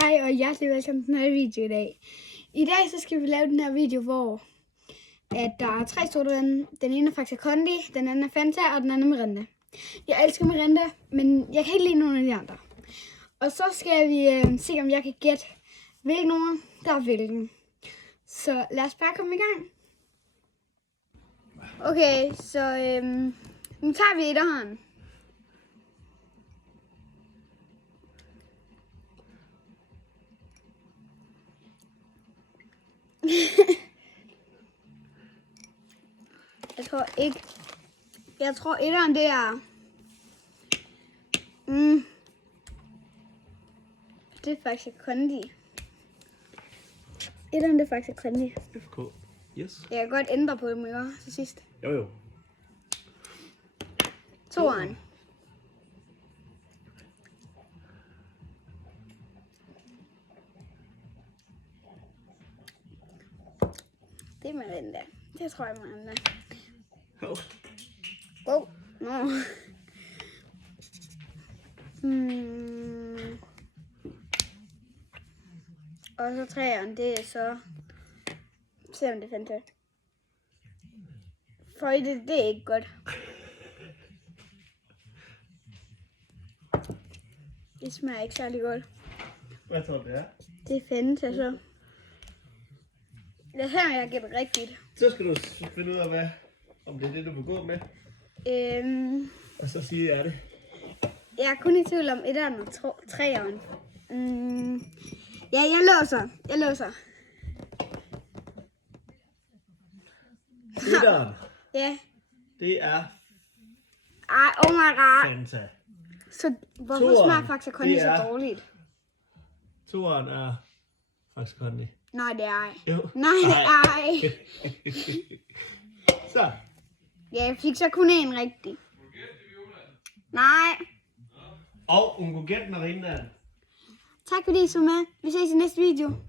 Hej og hjertelig velkommen til den her video i dag. I dag så skal vi lave den her video, hvor at der er 3 sodavand. Den ene er Faxe Kondi, den anden er Fanta og den anden er Mirinda. Jeg elsker Mirinda, men jeg kan ikke lide nogen af de andre. Og så skal vi se, om jeg kan gætte, hvilken nogen der er hvilken. Så lad os bare komme i gang. Okay, så nu tager vi etteren. Jeg tror ikke. Jeg tror etteren det er. Det er faktisk Kondi. Etteren det er faktisk Kondi. FK. Yes. Jeg kan godt ændre på dem, ikke? Til sidst. Jo. Toeren. Det er Mirinda. Det tror jeg Mirinda. No. Og så træeren, det er så... Se om det er fantastisk. For det er ikke godt. Det smager ikke særlig godt. Hvad tror du det er? Det er Fanta, så. Jeg hører, jeg gætter rigtigt. Så skal du finde ud af, om det er det, du vil gå med. Og så sige, er det. Jeg er kun i tvivl om etteren og treeren. Ja, jeg låser. Etteren, Ja. det er Oh my god. Fanta. Så hvorfor Toeren, smager Faxe Kondi så dårligt? Toeren er Faxe Kondi. Nej, det er ej. Jo. Nej, det er ej. Så. Ja, jeg fik så kun en rigtig. Nej. Og hun kunne gætte Mirindaen. Tak fordi I så med. Vi ses i næste video.